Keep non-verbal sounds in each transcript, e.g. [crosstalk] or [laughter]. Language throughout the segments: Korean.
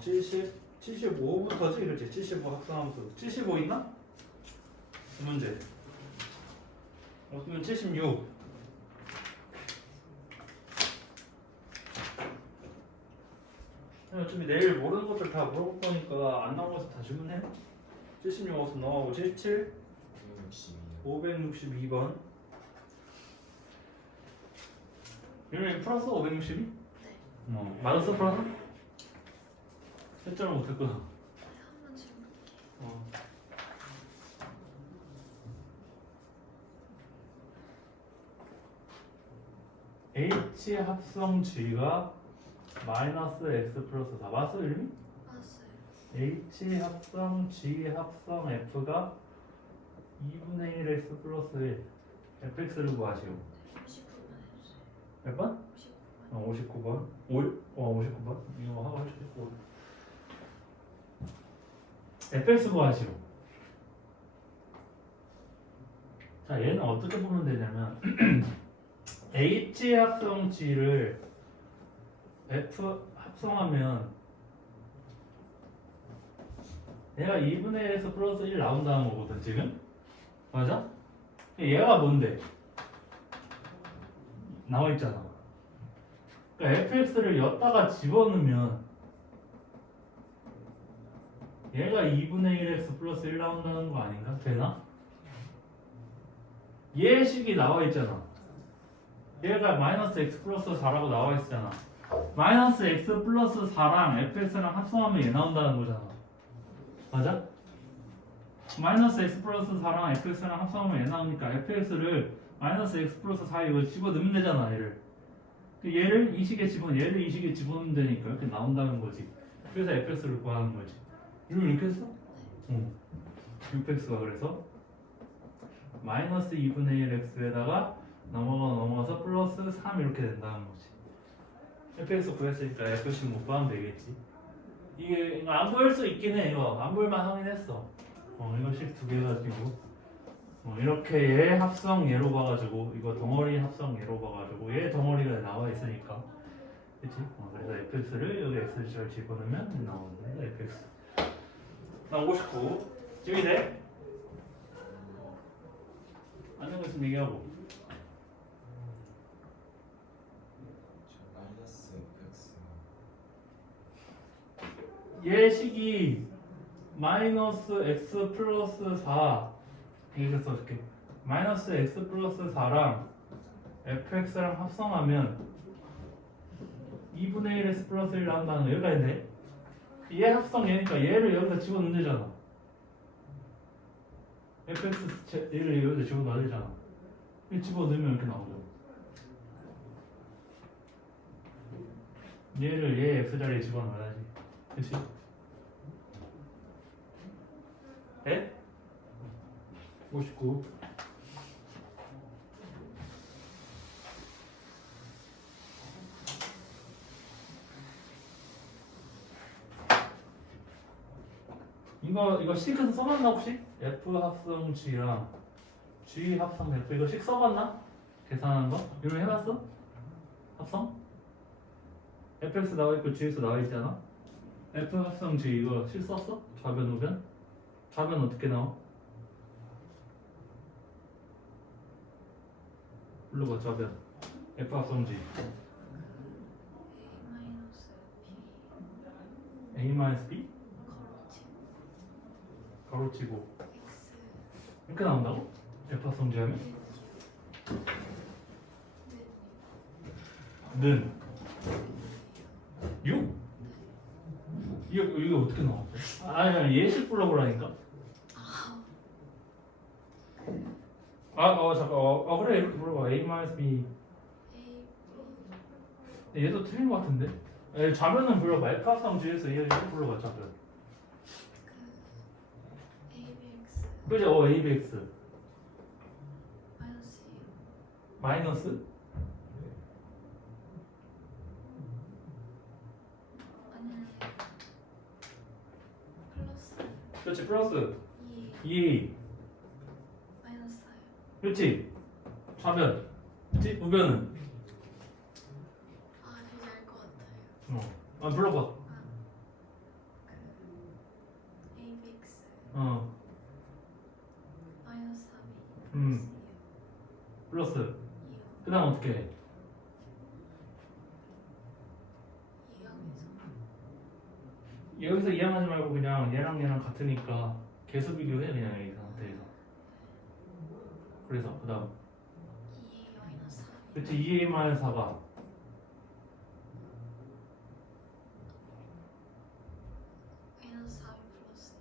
70, 75부터지 그렇지 75 합성함수 75 있나? 두 문제 없으면 76 어차피 내일 모르는 것들 다 물어볼 거니까 안 나온 것을 다 주문해 76 없으면 넘어가고 77 162 562번 이러면 플러스 562? 네. 어 맞았어 플러스? 채점을 못했구나 한번 질문할게요. 어. H 합성 G가 마이너스 X 플러스 4 맞어 이름이? 맞았어요. H 합성 G 합성 F가 2분의 1 X 플러스 1 fx를 구하시오 59번 해주세요. 몇 번? 59번. 어, 59번 5, 어, 59번 이거 하고 해주 fx 구하시오 자 얘는 어떻게 보면 되냐면 [clears throat] h 합성 g를 f 합성하면 얘가 2분의 1에서 플러스 1 나온다는 거거든 지금 맞아? 얘가 뭔데? 나와 있잖아 그러니까 fx를 엿다가 집어넣으면 얘가 2분의 1x 플러스 1 나온다는 거 아닌가? 되나? 얘 식이 나와 있잖아 얘가 마이너스 x 플러스 4라고 나와 있잖아 마이너스 x 플러스 4랑 fx랑 합성하면 얘 나온다는 거잖아 맞아? 마이너스 x 플러스 4랑 fx랑 합성하면 얘 나오니까 fx를 마이너스 x 플러스 4 이거 집어넣으면 되잖아 얘를 그 얘를 이 식에 집어 얘를 이 식에 집어넣으면 되니까 이렇게 나온다는 거지. 그래서 fx를 구하는 거지. 이거 이렇게 했어? 응. 6x가 그래서 마이너스 2분의 1x에다가 넘어가 넘어가서 플러스 3 이렇게 된다는 거지. fx 구했으니까 fx 못 구하면 되겠지. 이게 이거 안 보일 수 있긴 해 이거 안 보일만 하긴 했어. 어 이거씩 두개 가지고 어, 이렇게 얘 합성 얘로 봐가지고 이거 덩어리 합성 얘로 봐가지고 얘 덩어리가 나와 있으니까 그치? 어, 그래서 fx를 여기 x를 집어넣으면 나오는 거야 fx 나오고 싶고 지금 돼? 안 되고 있으면 얘기하고. 마이너스 x 얘 식이 마이너스 x 플러스 4 이렇게 써줄게 마이너스 x 플러스 4랑 fx랑 합성하면 2분의 1x 플러스 1 나온다는 거 있네 얘 합성 얘니까 얘를 여기다 집어넣으면 되잖아. fx 제- 얘를 여기다 집어넣어야 되잖아. 이 집어넣으면 이렇게 나오죠. 얘를 얘 x자리에 집어넣어야지. 그치? 에? 59 이거 이거 식은 써봤나 혹시? F 합성 G랑 G 합성 F 이거 식 써봤나? 계산하는 거? 이거 해봤어? 합성? fx 나와 있고 gx 나와 있잖아. f 합성 g 이거 식 썼어? 좌변 우변? 좌변 어떻게 나와? 불러봐 좌변. f 합성 g A 마이너스 B a 마이너스 b 거르치 가로치고 이렇게 나온다고? f 합성 g 하면 네. 는 6? 이거 이거 어떻게 나왔어? 아니 아니 예식 불러보라니까. 아, 어, 잠깐, 어, 어 그래 이렇게 물어봐. A 마이너스 B. 얘도 틀린 것 같은데? 에, 좌변은 불러봐. F 합성 G에서 얘 이렇게 불러봐 좌변. 그 ABX 그죠? 어, ABX 마이너스 2 마이너스? 아니 플러스 그렇지 플러스. 2 2 마이너스 4 그렇지. 좌변. 그렇지? 우변은? 아 되게 알것 같아요. 어, 아 불러봐. 아어 마이너스 3이 음. 플러스 2요. 그 다음 어떻게 해? 2항에서 여기서 이해하지 말고 그냥 얘랑 얘랑 같으니까 계수 비교해 그냥 이 상태에서 그래서 그 다음 2A 마이너스 3이 그치 2a 마이너스 4가 마이너스 4이 플러스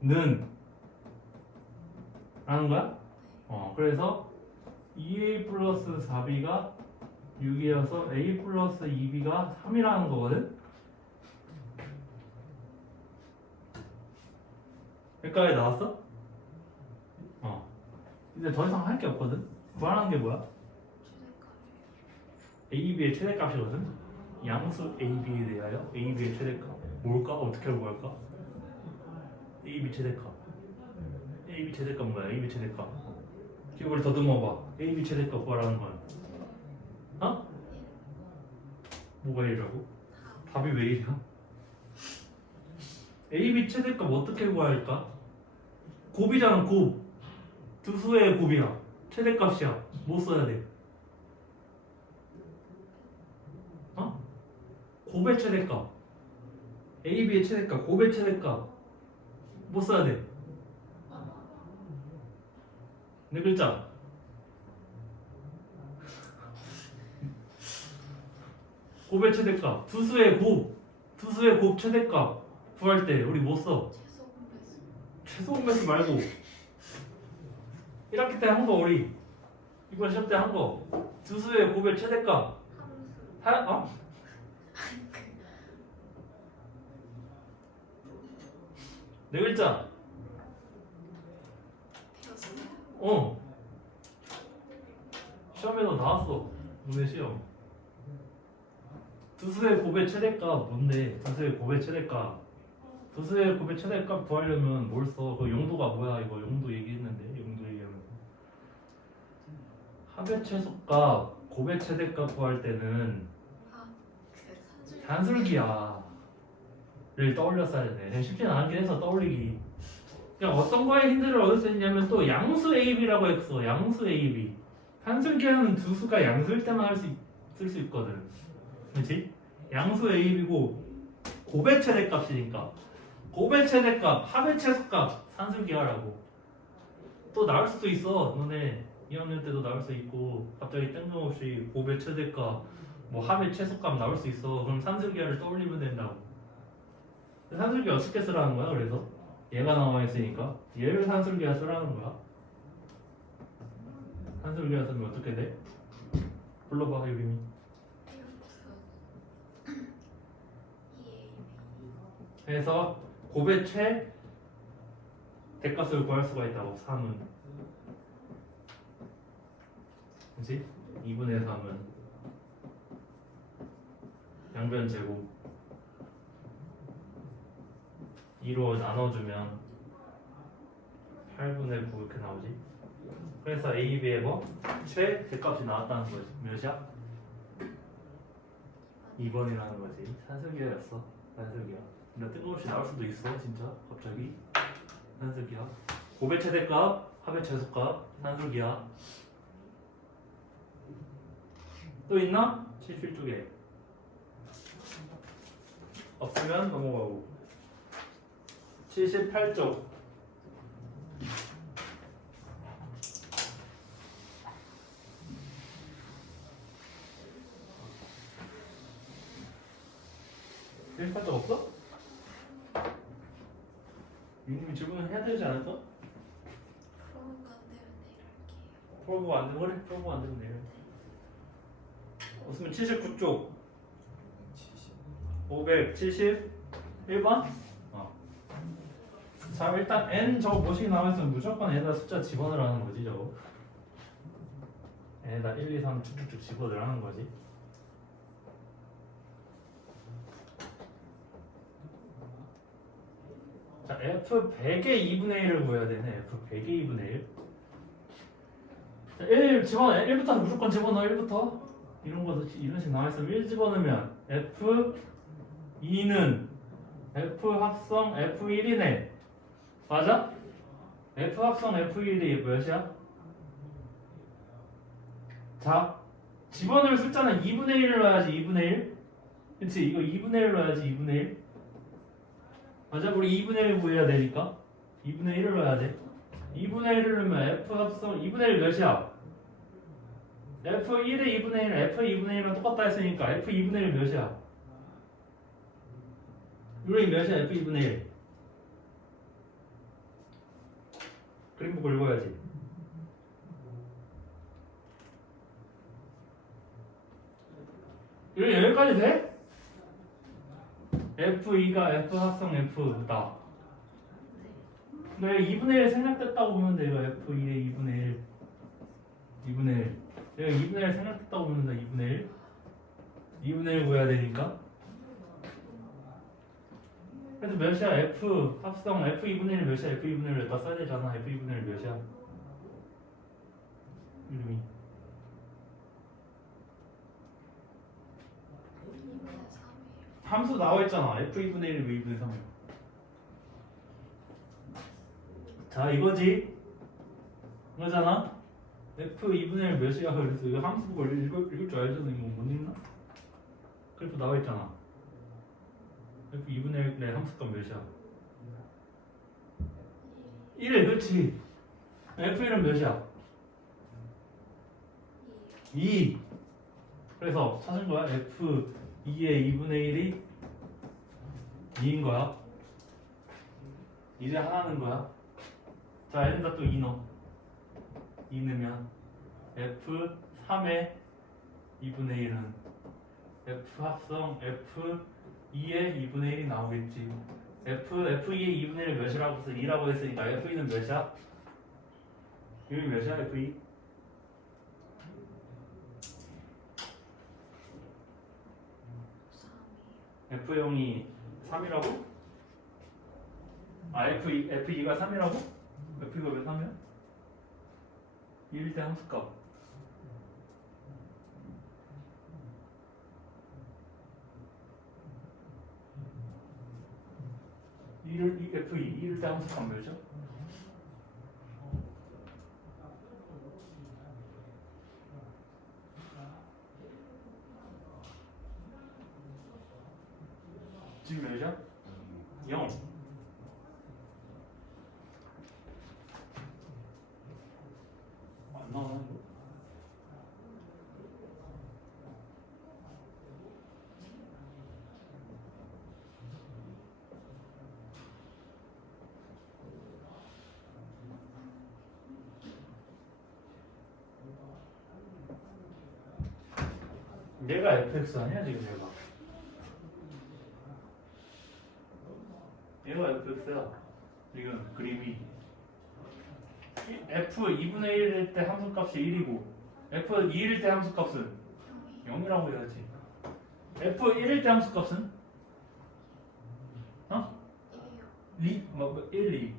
는 라는 거야? 어 그래서 2a 플러스 4b가 6이어서 a 플러스 2b가 3이라는 거거든? 여기까지 나왔어? 어 이제 더 이상 할 게 없거든? 구하는 게 뭐야? a, b의 최대값이거든? 양수 a, b에 대하여 a, b의 최대값 뭘까? 어떻게 알고 할까? a, b 최대값 a, b 최대값 뭐야? a, b 최대값 기억을 더듬어 봐 a, b 최대값 구하라는 건 어? 뭐가 1이라고? 답이 왜 1이야? a, b 최대값 어떻게 구할까? 곱이잖아 곱 두 수의 곱이야 최대값이야 뭐 써야 돼? 어? 곱의 최대값 a, b의 최대값 곱의 최대값 뭐 써야 돼? 네 글자. 곱의 최대값. 두 수의 곱두 수의 곱 최대값. 구할 때 우리 뭐 써? 최소 공배수 말고. 1학기 때 한 거 우리. 이번 시험 때 한 거. 두 수의 곱의 최대값. 하, 어? 네 글자 되었 어. 시험에서 나왔어. 오늘 시험. 두 수의 곱의 최대값 뭔데? 두 수의 곱의 최대값 두 수의 곱의 최대값 구하려면 뭘 써? 그 용도가 뭐야? 이거 용도 얘기했는데 용도 얘기하면서. 합의 최소값 곱의 최대값 구할 때는 단술기야를 떠올렸어야 되네. 쉽지는 않긴 해서 떠올리기. 그냥 어떤 거에 힌트를 얻을 수 있냐면 또 양수 AB라고 했어. 양수 AB. 단술기하는 두 수가 양수일 때만 할수쓸수 있거든. 그렇지? 양수 AB고 곱의 최대값이니까 곱의 최대값, 합의 최소값 산술기하라고. 또 나올 수도 있어. 너네 2학년 때도 나올 수 있고 갑자기 뜬금없이 곱의 최대값 뭐 합의 최소값 나올 수 있어. 그럼 산술기하를 떠올리면 된다고. 산술기 어떻게 쓰라는 거야? 그래서 얘가 나와 있으니까 얘를 산술기하 쓰라는 거야. 쓰면 어떻게 돼? 불러봐 유림이. 플러스 2A 해서 곱의 최 대값을 구할 수가 있다고 3은. 그지? 2분의 3은 양변 제곱 2로 나눠주면 8분의 9 이렇게 나오지. 그래서 A, B의 뭐? 최 대값이 나왔다는 거지. 몇이야? 2번이라는 거지. 산술기하였어. 산술기하. 근데 뜬금없이 나올 수도 있어, 진짜. 갑자기. 산술기하. 곱의 최대값, 합의 최소값, 산술기하. 또 있나? 77쪽에. 없으면 넘어가고. 78쪽. 일팔적 없어? 유님이 질문을 해야 되지 않을까? 안 되면 내일 할게요. 프로보 안 되면 그래? 프로보 안 되면 내려. 없으면 79쪽. 571번? 어. 자, 일단 n 저거 뭐식 나와있으면 무조건 n에다 숫자 집어넣으라는 거지, 저거. n에다 1, 2, 3 쭉쭉쭉 집어넣으라는 거지. 자, f 100의 2분의 1을 구해야 되네. f 100의 2분의 1. 자, 1 집어넣어. 1부터 무조건 집어넣어. 1부터. 이런 거 이런 식 나와 있으면 1 집어넣으면 F 2는 F 합성 F 1이네. 맞아? F 합성 F1이 몇이야? 자, 집어넣을 숫자는 2분의 1을 넣어야지 2분의 1 그치 이거 2분의 1 넣어야지 2분의 1 맞아? 우리 2분의 1 구해야 되니까 2분의 1을 넣어야 돼 2분의 1을 넣으면 F 합성 2분의 1 몇이야? F1의 2분의 1 F 2분의 1은 똑같다 했으니까 F 2분의 1 몇이야? 우리 몇이야 F 2분의 1 그림 보고 읽어야지. 이거 여기까지 돼? F2가 F 합성 F다. 네, 2분의 1 생략됐다고 보면 돼 이거 F2의 2분의 1 2분의 1 내가 2분의 1 생략됐다고 보면 돼 2분의 1 2분의 1 구해야 되니까 그래서 몇이야 F 합성 F 2분의 1 몇이야 F 2분의 1 여기다 써야 되잖아. F 2분의 1 몇이야 이름이. 2분의 3이에요. 함수 나와 있잖아. F 2분의 1왜 2분의 3이야 자 이거지? 이거잖아. F 2분의 1 몇이야 그래서 이거 함수 보고 읽을, 읽을 줄 알잖아 이거 못 읽나? 그래도 나와 있잖아 F 2분의 1의 함수값 몇이야? 1 그렇지. F1은 몇이야? 2 그래서 찾은 거야. F 2의 2분의 1이 2인 거야. 이제 하나는 거야? 자 얘네다 또 2 넣어. 2 넣으면 F 3의 2분의 1은 F 합성 F 2의 2분의 1이 나오겠지 F F2의 2분의 1 몇이라고 해서 2라고 했으니까 F2는 몇이야? 이름이 몇이야 F2? 3이에요. F0이 3이라고? 아 F2, F2가 3이라고? F2가 왜 3이야? 1대 함수값 이를 이 F2 1대 함수값 몇이죠? 지금 몇이야? 0 안 나오나 이거? 얘가 fx 아니야 지금 얘가? 얘가 fx야. 지금 그림이. 이- f 2분의 1일 때 함수값이 1이고 f 2일 때 함수값은 0이라고 해야지. F 1일 때 함수값은? 어? 1이요. 2, 뭐, 뭐 1, 2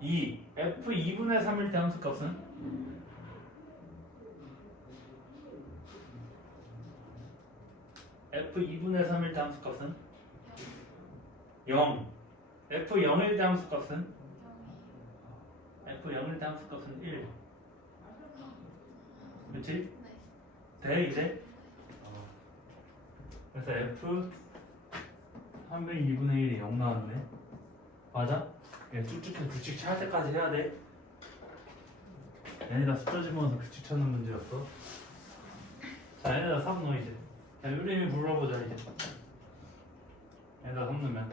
2 f 2분의 3일 때 함수값은 f 2분의 3일 때 함수값은 0 f 0일 때 함수값은 0이에요. f 0일 때 함수값은 1 그렇지? 네. 돼 이제? 그래서 f 3분의 2분의 1이 0 나왔네 맞아? 얘 쭉쭉 해 규칙 찾을 때까지 해야 돼 얘네가 숫자 집어넣어서 규칙 찾는 문제였어 자 얘네다 3 넣어 이제 자 유림이 불러보자 이제. 얘네다 3 넣으면.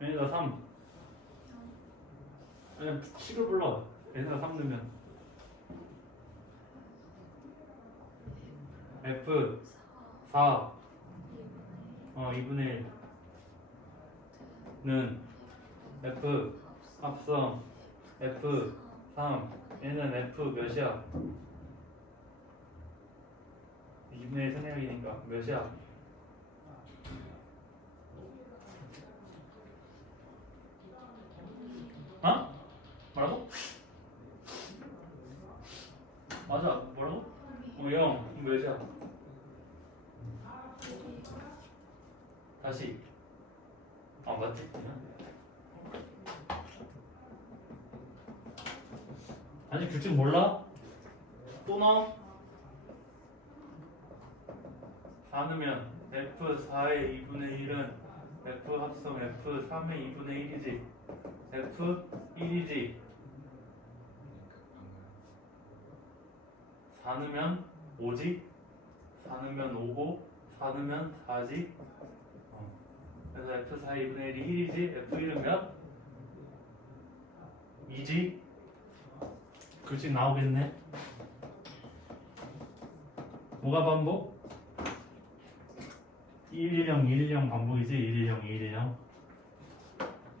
얘네다 3 그냥 식을 불러. 얘네가 3 넣으면. F. 4 어 2분의 1는 f 앞서 f 3 얘는 f 몇이야? 2분의 1 선형이니까 몇이야? 어? 뭐라고? 맞아 뭐라고? 어0 몇이야? 다시. 아, 맞지? 아직 규칙 몰라? 또 넣어? 않으면 F4의 2분의 1은 F 합성 F3의 2분의 1이지 F1이지 4넣으면 5지 4넣으면 5고 4넣으면 4지 어. 그래서 F4의 2분의 1이 1이지 F1은 몇? 2지 글씨 나오겠네 뭐가 반복? 110, 110 반복이지 110, 210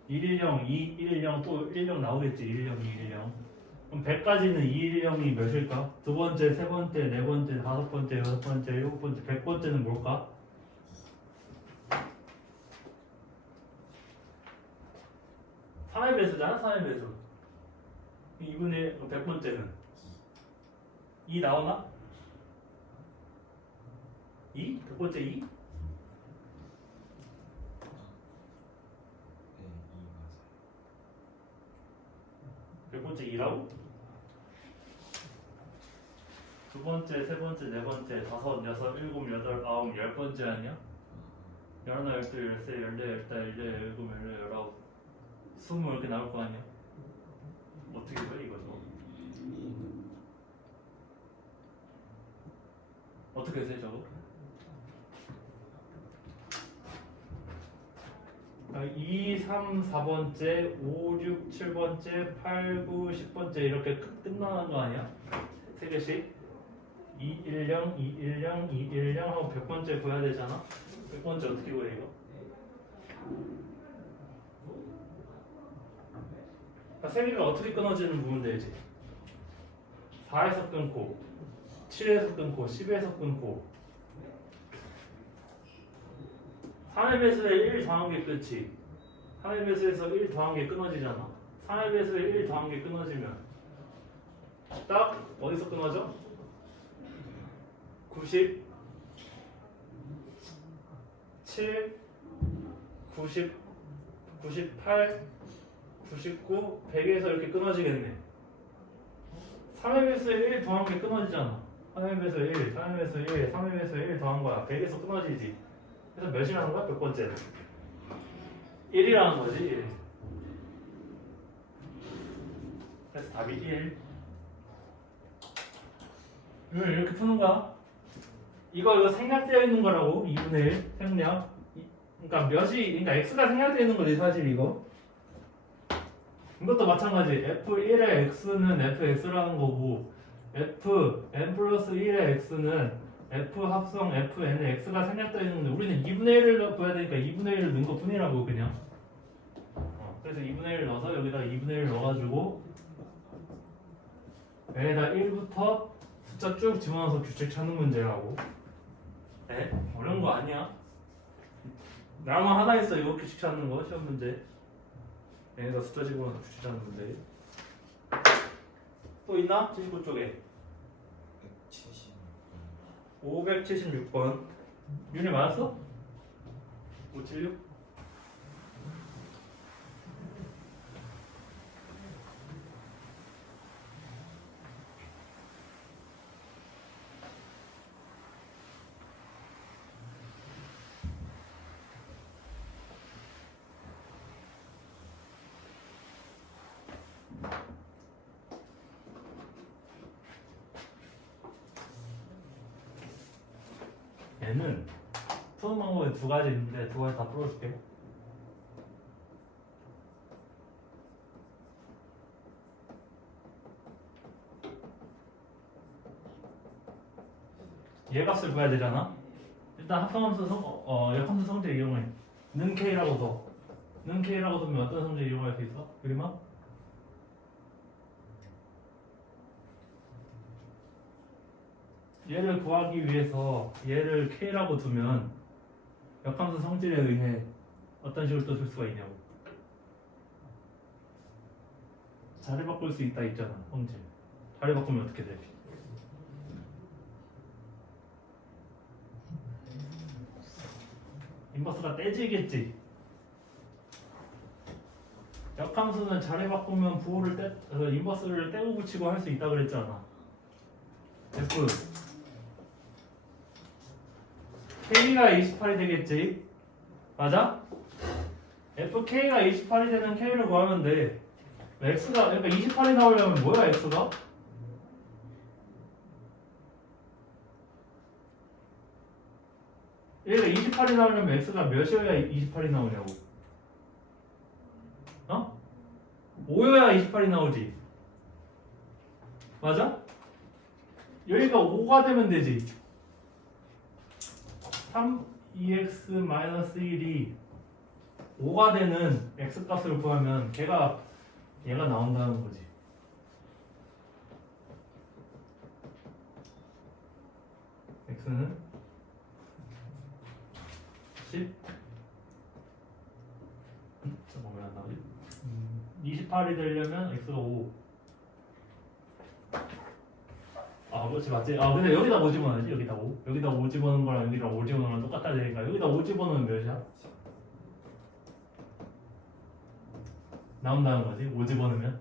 110, 210또10 나오겠지 110, 210 그럼 100까지는 210이 몇일까? 두 번째, 세 번째, 네 번째, 다섯 번째, 여섯 번째, 일곱 번째, 백 번째는 뭘까? 3의 배수잖아 3의 배수 2분의 100번째는 2 나오나? 2? 100번째 2? 몇 번째 2라고? 두 번째, 세 번째, 네 번째, 다섯, 여섯, 일곱, 여덟, 아홉, 열 번째 아니야? 열하나, 열둘, 열세, 열네, 열다, 열네, 열일곱, 열여덟, 열아홉, 스무 이렇게 나올 거 아니야? 어떻게 돼 이거 저? 어떻게 돼 저거? 아, 2, 3, 4번째, 5, 6, 7번째, 8, 9, 10번째 이렇게 끝- 끝나는 거 아니야? 세 개씩? 2, 1, 0, 2, 1, 0, 2, 1, 0 하고 100번째 구해야 되잖아? 100번째 어떻게 구해 이거? 그러니까 세 개가 어떻게 끊어지는 되지 4에서 끊고 7에서 끊고 10에서 끊고. 3의 배수에 1 더한 게 끝이. 3의 배수에서 1 더한 게 끊어지잖아. 3의 배수에 1 더한 게 끊어지면 딱 어디서 끊어져? 90 7 90 98 99 100에서 이렇게 끊어지겠네. 3의 배수에 1 더한 게 끊어지잖아. 3의 배수에 1 3의 배수에 1 3의 배수에 1 더한 거야. 100에서 끊어지지. 그래서 몇이라는 거야? 몇 번째는? 1이라는 거지 1. 그래서 답이 1 이걸 이렇게 푸는 거야? 이거 이거 생략되어 있는 거라고 2분의 1 생략. 이- 그러니까 몇이 그러니까 x가 생략되어 있는 거지 사실 이거 이것도 마찬가지. F1의 x는 fx라는 거고 f n 플러스 1의 x는 f 합성 fn의 x가 생략되어 있는데 우리는 2분의 1을 구해야 되니까 2분의 1을 넣은 것 뿐이라고 그냥. 어, 그래서 2분의 1을 넣어서 여기다 2분의 1 넣어가지고 여기다 1부터 숫자 쭉 집어넣어서 규칙 찾는 문제라고. 에? 어려운 거 아니야? 나만 하나 있어 이거 규칙 찾는 거 시험 문제 얘네가 숫자 집어넣어서 찾는 문제 또 있나? 79쪽에 576번 윤이 맞았어? 576? 얘는 푸는 방법이 두 가지 있는데 두 가지 다 풀어줄게. 얘 값을 구해야 되잖아. 일단 합성함수 성, 어, 어, 역함수 성질 이용해. 는 k라고 둬. 는 k라고 두면 어떤 성질 이용할 수 있어? 그림아? 얘를 구하기 위해서 얘를 K라고 두면 역함수 성질에 의해 어떤 식으로 또 쓸 수가 있냐고. 자리 바꿀 수 있다 있잖아 성질. 자리 바꾸면 어떻게 돼? 인버스가 떼지겠지. 역함수는 자리 바꾸면 부호를 떼, 그 인버스를 떼고 붙이고 할 수 있다 그랬잖아. 됐고 K가 28이 되겠지. 맞아? FK가 28이 되는 K를 구하면 돼. X가 그러니까 28이 나오려면 뭐야 X가? 얘가 28이 나오려면 X가 몇이어야 28이 나오냐고. 어? 5여야 28이 나오지. 맞아? 여기가 5가 되면 되지. 3EX-1이 5가 되는 X 값을 구하면 걔가 얘가 나온다는 거지. X는 10 음, 잠깐 왜안 나오지? 28이 되려면 x가 5. 아, 그렇지 맞지? 아, 근데 여기다 5 집어넣어야지. 여기다 5. 여기다 5 집어넣은 거랑 여기다 5 집어넣은 거랑 똑같다 되니까 여기다 5 집어넣으면 몇이야? 나온다는 거지. 5 집어넣으면.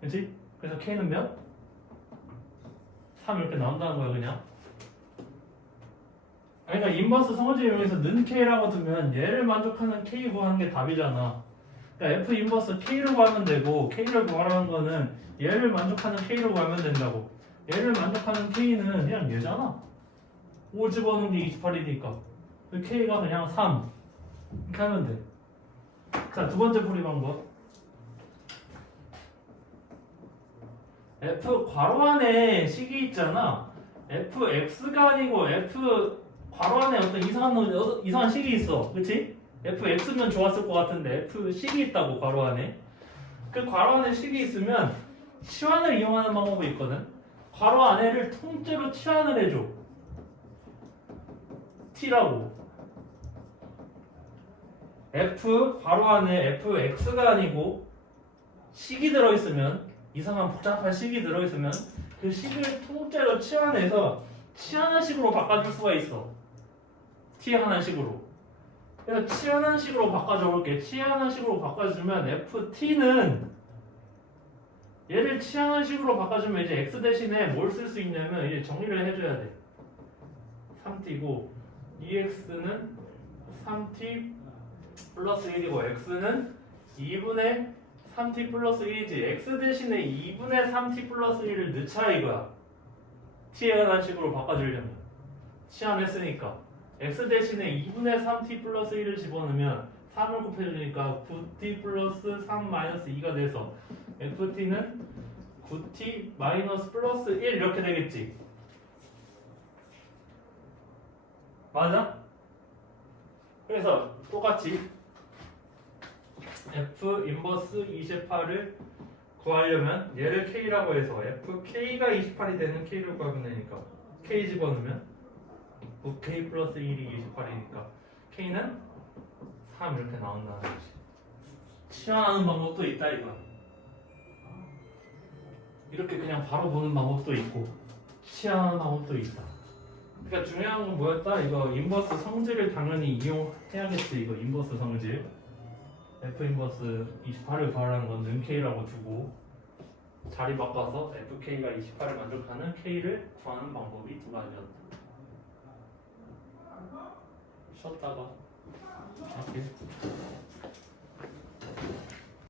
그렇지? 그래서 k는 몇? 3 이렇게 나온다는 거야, 그냥. 아니, 그러니까 인버스 성질 이용해서 는 k라고 두면 얘를 만족하는 k 구하는 게 답이잖아. 그러니까 f 인버스 k를 구하면 되고 k를 구하라는 거는 얘를 만족하는 k를 구하면 된다고. 얘를 만족하는 k는 그냥 얘잖아. 5 집어넣는 게 28이니까. k가 그냥 3. 이렇게 하면 돼. 자, 두 번째 풀이 방법. f 괄호 안에 식이 있잖아. fx가 아니고 f 괄호 안에 어떤 이상한 놈- 이상한 식이 있어. 그렇지? fx면 좋았을 것 같은데 f 식이 있다고 괄호 안에. 그 괄호 안에 식이 있으면 치환을 이용하는 방법이 있거든. 괄호 안에를 통째로 치환을 해줘. t라고. f 괄호 안에 fx가 아니고 식이 들어있으면 이상한 복잡한 식이 들어있으면 그 식을 통째로 치환해서 치환한 식으로 바꿔줄 수가 있어. 치환한 식으로. 그래서 치환한 식으로 바꿔줘 볼게. 치환한 식으로 바꿔주면 ft는 얘를 치환한 식으로 바꿔주면 이제 x 대신에 뭘 쓸 수 있냐면 이제 정리를 해줘야 돼. 3t고 ex는 3t 플러스 1이고 x는 2분의 3t 플러스 1이지. X 대신에 2분의 3t 플러스 1을 넣자 이거야. T에 관한 식으로 바꿔주려면. 치환했으니까. X 대신에 2분의 3t 플러스 1을 집어넣으면 3을 곱해주니까 9t 플러스 3 마이너스 2가 돼서 ft는 9t 마이너스 플러스 1 이렇게 되겠지. 맞아? 그래서 똑같이 f 인버스 28을 구하려면 얘를 k라고 해서 fk가 28이 되는 k를 구하면 되니까 k 집어넣으면 9k 플러스 1이 28이니까 k는 3 이렇게 나온다는 거지. 치환하는 방법도 있다 이거 이렇게 그냥 바로 보는 방법도 있고 치환하는 방법도 있다 그러니까 중요한 건 뭐였다 이거 인버스 성질을 당연히 이용해야겠지 이거 인버스 성질 f 인버스 28을 구하라는 건 nk라고 두고 자리 바꿔서 fk가 28을 만족하는 k를 구하는 방법이 두 가지였다. 쉬었다가 할게.